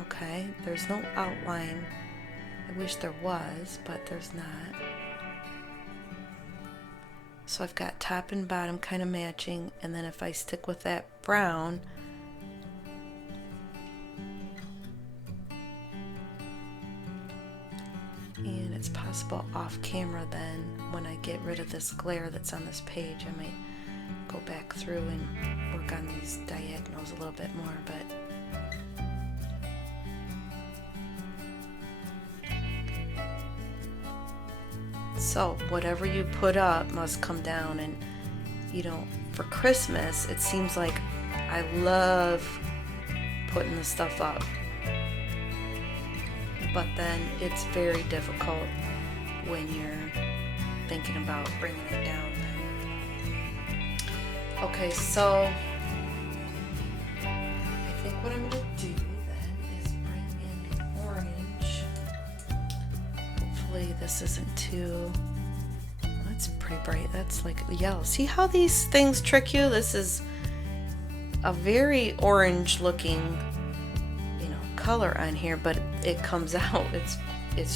Okay, there's no outline. I wish there was, but there's not. So I've got top and bottom kind of matching, and then if I stick with that brown, and it's possible off camera then, when I get rid of this glare that's on this page, I might go back through and work on these diagonals a little bit more, but so whatever you put up must come down. And you know, for Christmas it seems like I love putting this stuff up, but then it's very difficult when you're thinking about bringing it down. Okay, so I think what I'm going to do then is bring in orange. Hopefully this isn't too, that's pretty bright. That's like yellow. See how these things trick you? This is a very orange looking, color on here, but it comes out, it's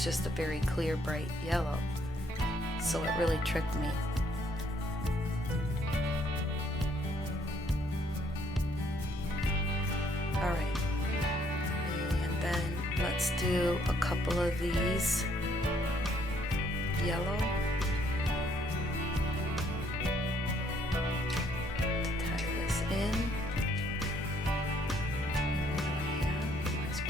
just a very clear bright yellow. So it really tricked me. Alright. And then let's do a couple of these yellow. Tie this in. Let's do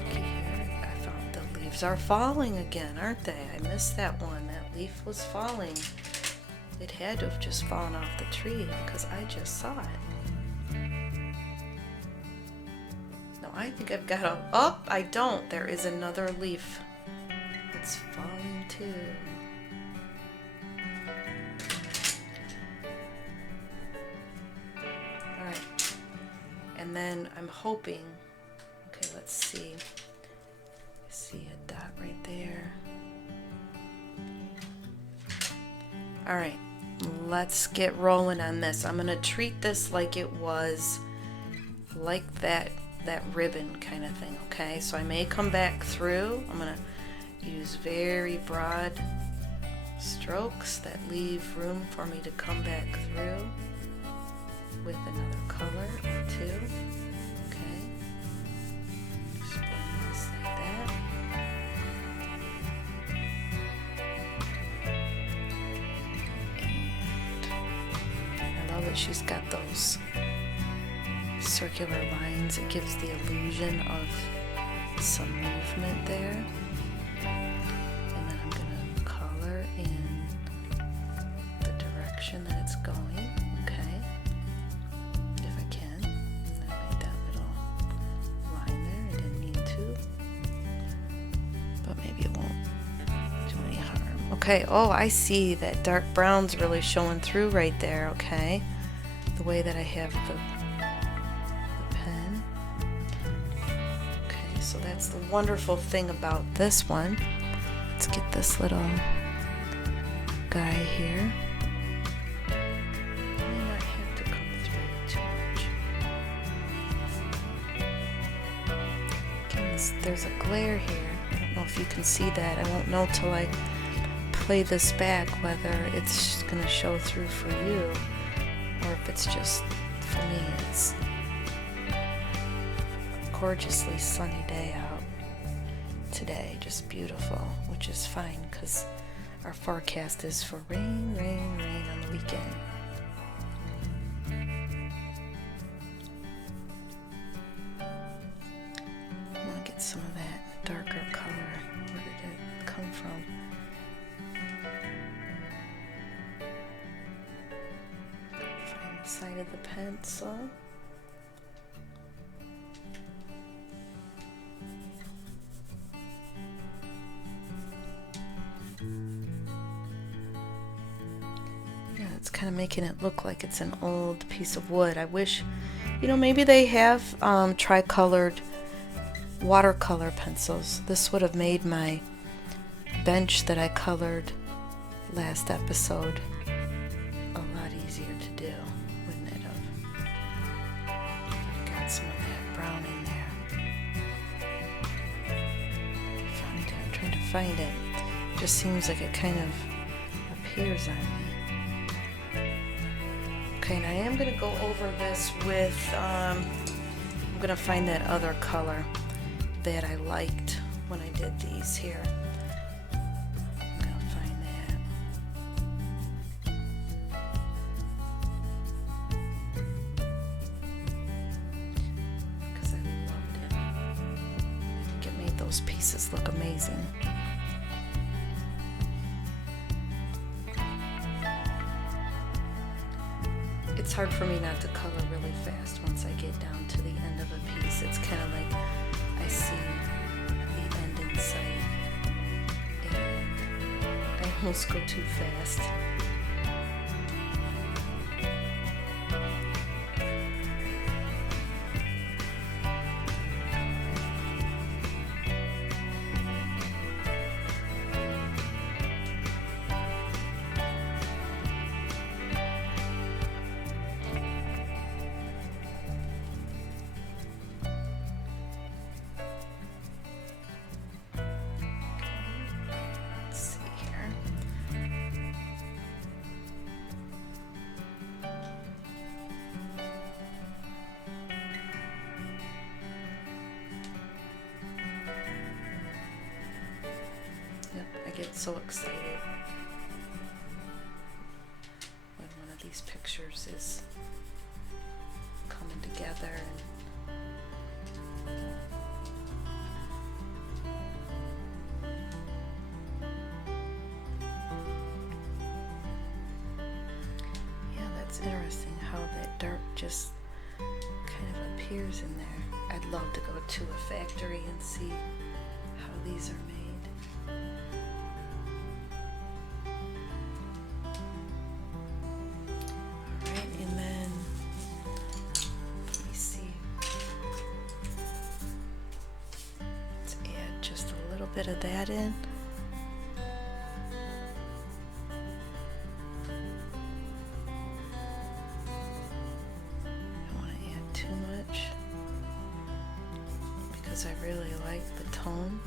looky here. I found the leaves are falling again, aren't they? I missed that one. That leaf was falling. It had to have just fallen off the tree because I just saw it. I think I've got a, oh, I don't. There is another leaf. It's falling too. Alright. And then I'm hoping, okay, let's see. I see a dot right there. Alright, let's get rolling on this. I'm going to treat this like it was like that ribbon kind of thing, okay? So I may come back through. I'm going to use very broad strokes that leave room for me to come back through with another color or two, okay? Just bring this like that. I love that she's got those circular lines. It gives the illusion of some movement there. And then I'm going to color in the direction that it's going, okay? If I can. And then I made that little line there. I didn't need to. But maybe it won't do any harm. Okay, oh, I see that dark brown's really showing through right there, okay? The way that I have the So that's the wonderful thing about this one. Let's get this little guy here. there's a glare here. I don't know if you can see that. I won't know till I play this back whether it's gonna show through for you or if it's just for me. It's a gorgeously sunny day out today, just beautiful, which is fine because our forecast is for rain, rain, rain on the weekend. I want to get some of that darker color. Where did it come from? Find the side of the pencil. Kind of making it look like it's an old piece of wood. I wish, maybe they have tricolored watercolor pencils. This would have made my bench that I colored last episode a lot easier to do, wouldn't it have? Got some of that brown in there. I'm trying to find it. Just seems like it kind of appears on me. Okay, and I am going to go over this with, I'm going to find that other color that I liked when I did these here. I'm going to find that. Because I loved it. I think it made those pieces look amazing. It's hard for me not to color really fast once I get down to the end of a piece. It's kind of like I see the end in sight. And I almost go too fast. So excited when one of these pictures is coming together. Yeah, that's interesting how that dark just kind of appears in there. I'd love to go to a factory and see how these are made. Bit of that in. I don't want to add too much because I really like the tone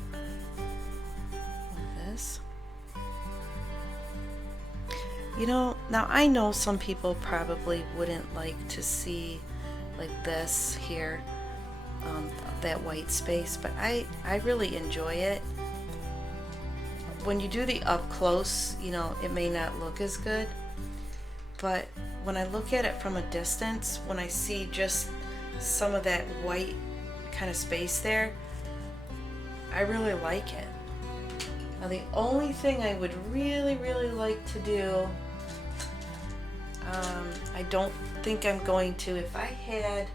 of this. Now I know some people probably wouldn't like to see like this here, that white space, but I really enjoy it. When you do the up close, it may not look as good, but when I look at it from a distance, when I see just some of that white kind of space there, I really like it. Now the only thing I would really like to do, I don't think I'm going to, if I had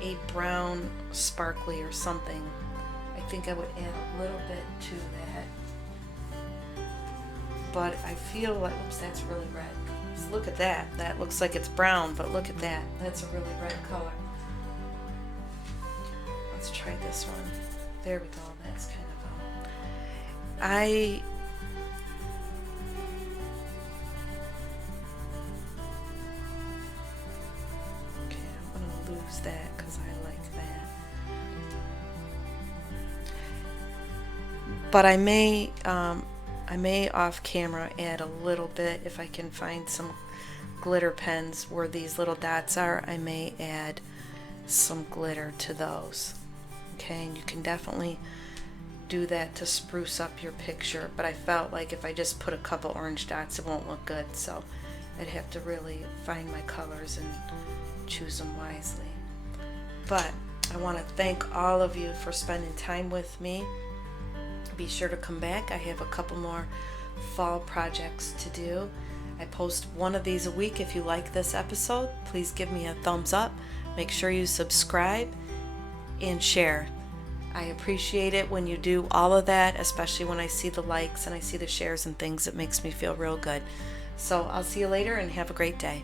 a brown sparkly or something, I think I would add a little bit to that. But I feel like, oops, that's really red. So look at that. That looks like it's brown, but look at that. That's a really red color. Let's try this one. There we go. That's kind of I Okay, I'm gonna lose that because I like that. But I may off camera add a little bit if I can find some glitter pens where these little dots are. I may add some glitter to those. Okay, and you can definitely do that to spruce up your picture, but I felt like if I just put a couple orange dots it won't look good, so I'd have to really find my colors and choose them wisely. But I want to thank all of you for spending time with me. Be sure to come back. I have a couple more fall projects to do. I post one of these a week. If you like this episode, please give me a thumbs up. Make sure you subscribe and share. I appreciate it when you do all of that, especially when I see the likes and I see the shares and things. It makes me feel real good. So I'll see you later and have a great day.